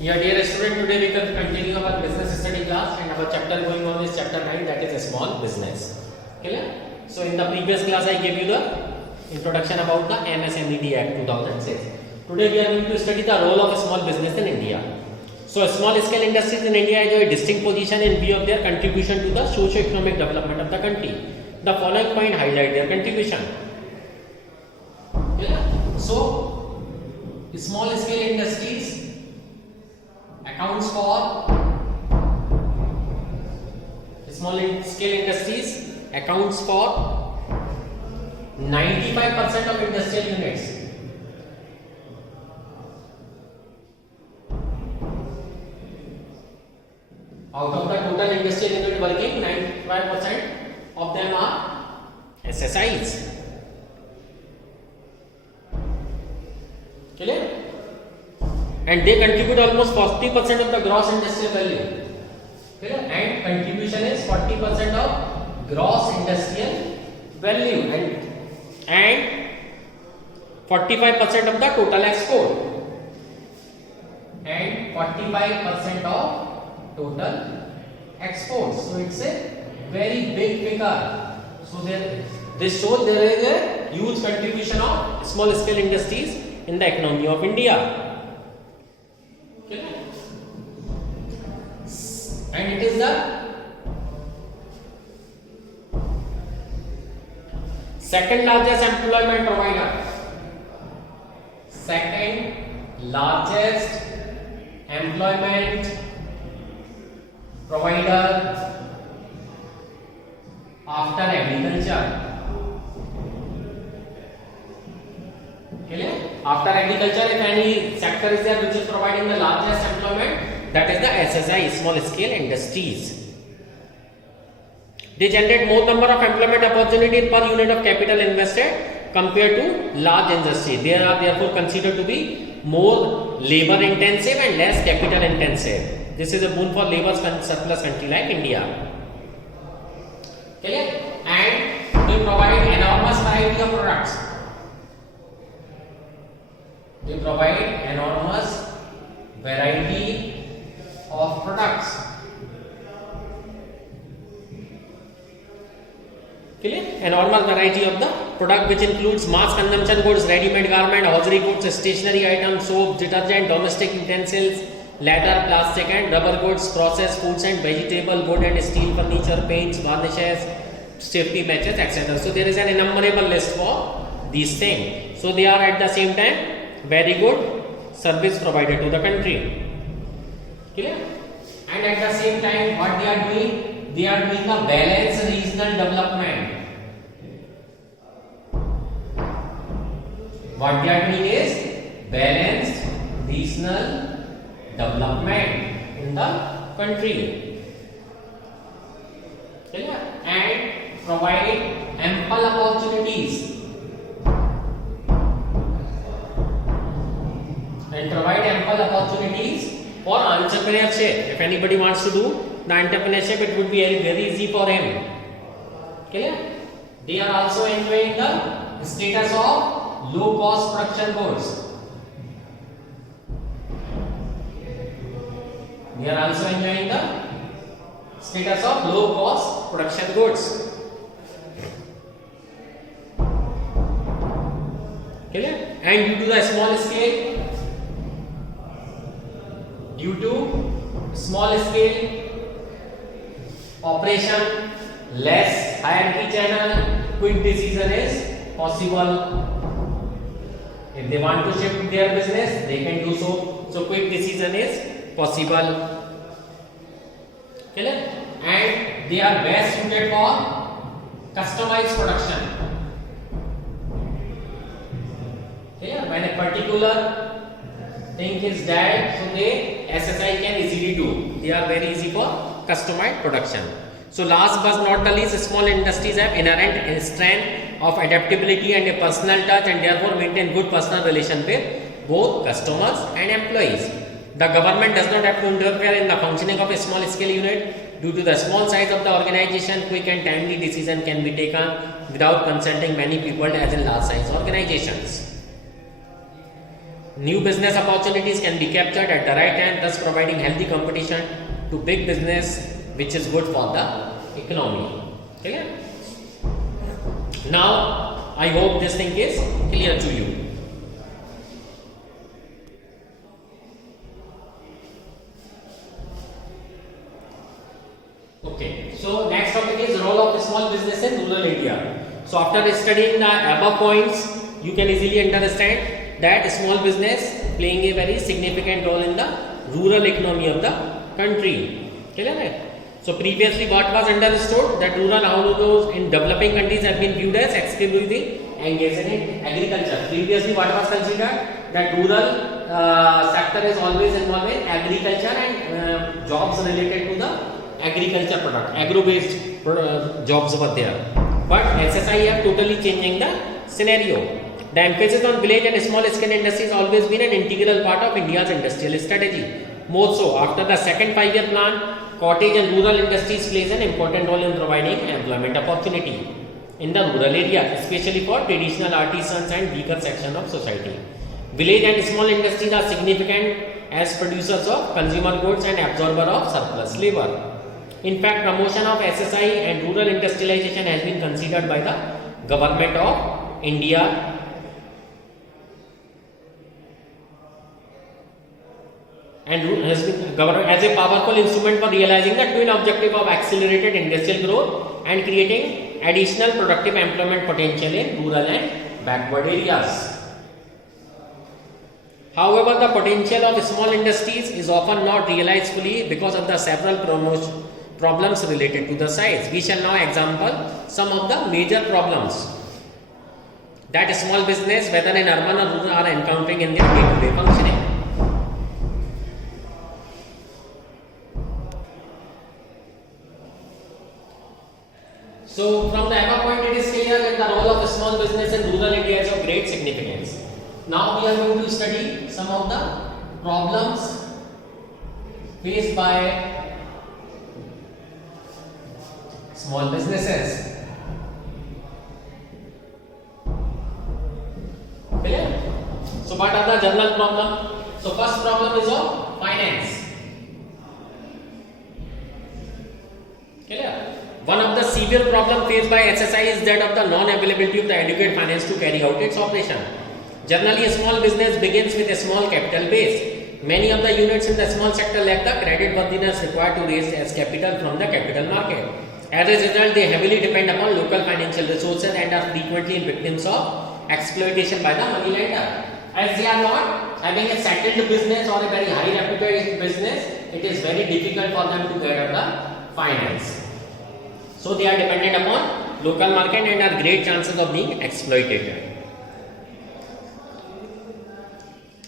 Yeah, dear student, today we can continue our business study class and our chapter going on is chapter 9, that is a small business. Clear? So in the previous class I gave you the introduction about the MSMED Act 2006. Today we are going to study the role of a small business in India. So small scale industries in India enjoy a distinct position in view of their contribution to the socio-economic development of the country. The following point highlight their contribution. Clear? So small scale industries accounts for accounts for 95% of industrial units. Out of the total industrial unit working, 95% of them are SSIs. Clear? And they contribute almost 40% of the gross industrial value. Clear? And contribution is 40% of gross industrial value and 45% of the total export and 45% of total exports. So it's a very big figure. So this shows there is a huge contribution of small scale industries in the economy of India. And it is the second largest employment provider. Second largest employment provider after agriculture. Clear? After agriculture, if any sector is there which is providing the largest employment, that is the SSI, small scale industries. They generate more number of employment opportunities per unit of capital invested compared to large industry. They are therefore considered to be more labor intensive and less capital intensive. This is a boon for labor surplus country like India. Okay? And they provide enormous variety of products. They provide enormous variety of products. Clear? Enormous variety of the product which includes mass consumption goods, ready-made garment, hosiery goods, stationery items, soap, detergent, domestic utensils, leather, plastic and rubber goods, processed foods and vegetable, wood and steel furniture, paints, varnishes, safety matches, etc. So there is an innumerable list for these things. So they are at the same time very good service provided to the country. Clear? And at the same time, what they are doing? They are doing a balanced regional development. What they are doing is balanced regional development in the country. Clear? And provide ample opportunities. And provide ample opportunities for entrepreneurship. If anybody wants to do the entrepreneurship, it would be very easy for him. Clear? They are also enjoying the status of low cost production goods. They are also enjoying the status of low cost production goods. Clear? And due to the small scale operation, less hierarchy channel, quick decision is possible. If they want to shift their business, they can do so. So quick decision is possible. Clear? And they are best suited for customized production. Clear? When a particular thing is that, so SSI can easily do. They are very easy for customized production. So last but not the least, small industries have inherent strength of adaptability and a personal touch and therefore maintain good personal relation with both customers and employees. The government does not have to interfere in the functioning of a small scale unit. Due to the small size of the organization, quick and timely decision can be taken without consulting many people as in large size organizations. New business opportunities can be captured at the right time, thus providing healthy competition to big business, which is good for the economy. Okay? Now, I hope this thing is clear to you. Okay, so next topic is role of small business in rural India. So after studying the above points, you can easily understand that small business playing a very significant role in the rural economy of the country. Clear, right? So previously what was understood that rural households in developing countries have been viewed as exclusively engaged in agriculture. Previously what was considered that rural sector is always involved in agriculture and jobs related to the agriculture product, agro-based jobs were there. But SSI have totally changing the scenario. The emphasis on village and small scale industries has always been an integral part of India's industrial strategy. More so, after the second 5-year plan, cottage and rural industries plays an important role in providing employment opportunity in the rural area, especially for traditional artisans and weaker section of society. Village and small industries are significant as producers of consumer goods and absorber of surplus labor. In fact, promotion of SSI and rural industrialization has been considered by the government of India and has been governed as a powerful instrument for realizing the twin objective of accelerated industrial growth and creating additional productive employment potential in rural and backward areas. However, the potential of small industries is often not realized fully because of the several problems related to the size. We shall now examine some of the major problems that small business, whether in urban or rural, are encountering in their day-to-day functioning. So, from the above point, it is clear that the role of small business in rural India is of great significance. Now, we are going to study some of the problems faced by small businesses. Clear? So, what are the general problem? So, first problem is of finance. Clear? One of the severe problems faced by SSI is that of the non-availability of the adequate finance to carry out its operation. Generally, a small business begins with a small capital base. Many of the units in the small sector lack the credit worthiness required to raise as capital from the capital market. As a result, they heavily depend upon local financial resources and are frequently victims of exploitation by the money lender. As they are not having a settled business or a very high reputed business, it is very difficult for them to get the finance. So they are dependent upon local market and are great chances of being exploited.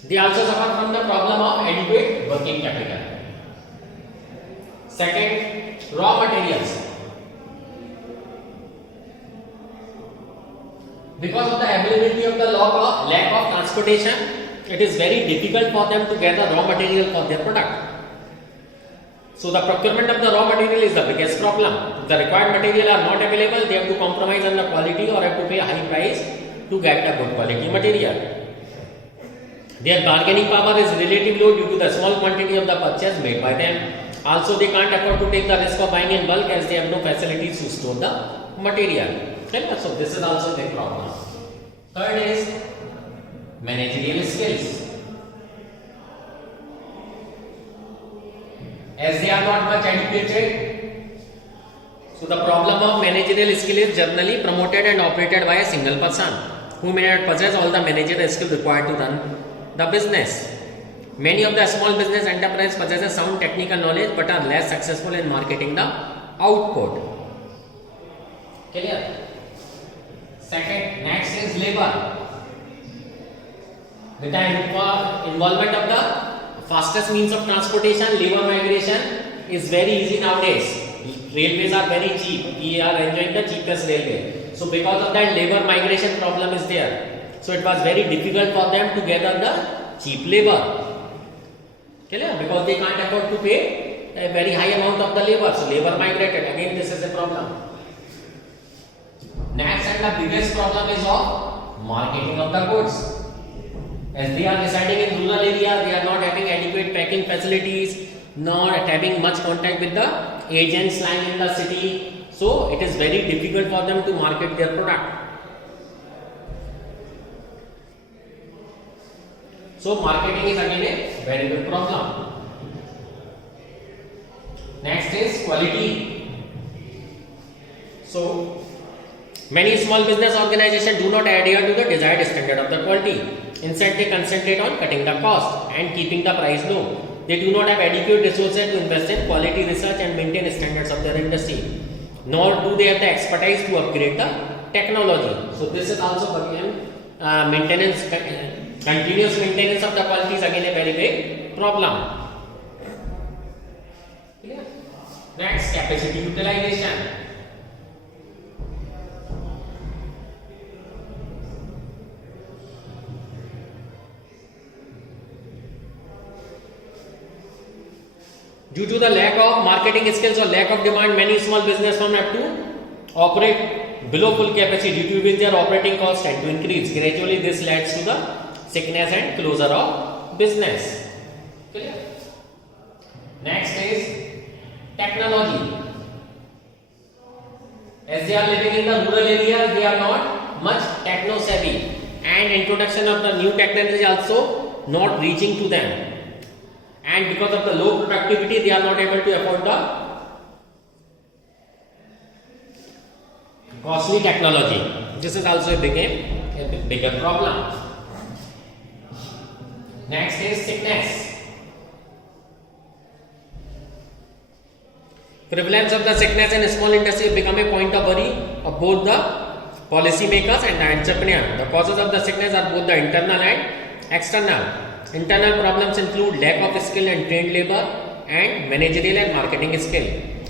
They also suffer from the problem of adequate working capital. Second, raw materials. Because of the availability of the lack of transportation, it is very difficult for them to gather raw material for their product. So the procurement of the raw material is the biggest problem. If the required material are not available, they have to compromise on the quality or have to pay a high price to get the good quality material. Their bargaining power is relatively low due to the small quantity of the purchase made by them. Also, they can't afford to take the risk of buying in bulk as they have no facilities to store the material. So this is also a big problem. Third is managerial skills. As they are not much educated, so the problem of managerial skill is generally promoted and operated by a single person who may not possess all the managerial skill required to run the business. Many of the small business enterprises possess a sound technical knowledge but are less successful in marketing the output. Clear? Second, next is labor. With the involvement of the fastest means of transportation, labor migration is very easy nowadays. Railways are very cheap. We are enjoying the cheapest railway. So because of that, labor migration problem is there. So it was very difficult for them to gather the cheap labor. Clear? Because they can't afford to pay a very high amount of the labor. So labor migrated. Again, this is a problem. Next and the biggest problem is of marketing of the goods. As they are residing in rural area, they are not having adequate packing facilities, not having much contact with the agents lying in the city. So it is very difficult for them to market their product. So marketing is again a very big problem. Next is quality. So many small business organizations do not adhere to the desired standard of the quality. Instead, they concentrate on cutting the cost and keeping the price low. They do not have adequate resources to invest in quality research and maintain standards of their industry. Nor do they have the expertise to upgrade the technology. So this is also again continuous maintenance of the quality is again a very big problem. Clear? Next, capacity utilization. Due to the lack of marketing skills or lack of demand, many small businessmen have to operate below full capacity, due to which their operating costs tend to increase. Gradually, this leads to the sickness and closure of business. Clear? Next is technology. As they are living in the rural areas, they are not much techno savvy, and introduction of the new technology also not reaching to them. And because of the low productivity, they are not able to afford the costly technology. This is also a bigger problem. Next is sickness. Prevalence of the sickness in small industry become a point of worry of both the policymakers and the entrepreneur. The causes of the sickness are both the internal and external. Internal problems include lack of skill and trained labor and managerial and marketing skill.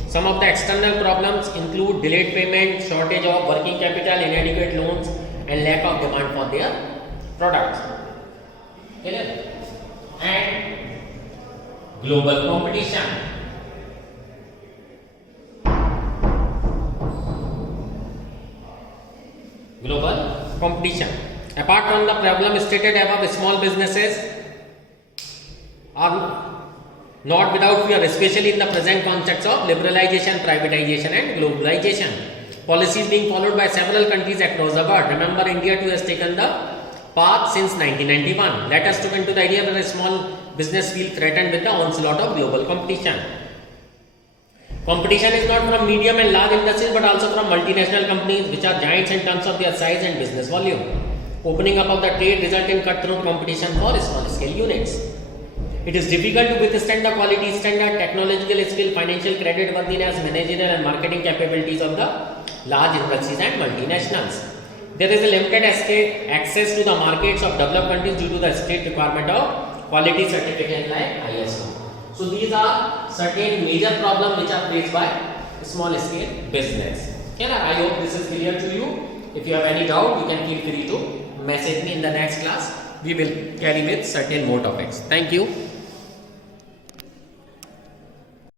Some of the external problems include delayed payment, shortage of working capital, inadequate loans, and lack of demand for their products. And global competition. Global competition. Apart from the problem stated above, small businesses are not without fear, especially in the present context of liberalization, privatization and globalization. Policies being followed by several countries across the world. Remember, India too has taken the path since 1991. Let us look into the idea that a small business feel threatened with the onslaught of global competition. Competition is not from medium and large industries but also from multinational companies which are giants in terms of their size and business volume. Opening up of the trade result in cutthroat competition for small scale units. It is difficult to withstand the quality standard, technological skill, financial credit worthiness, managerial and marketing capabilities of the large industries and multinationals. There is a limited access to the markets of developed countries due to the strict requirement of quality certificate like ISO. So these are certain major problems which are faced by small scale business. I hope this is clear to you. If you have any doubt, you can feel free to message me in the next class. We will carry with certain more topics. Thank you.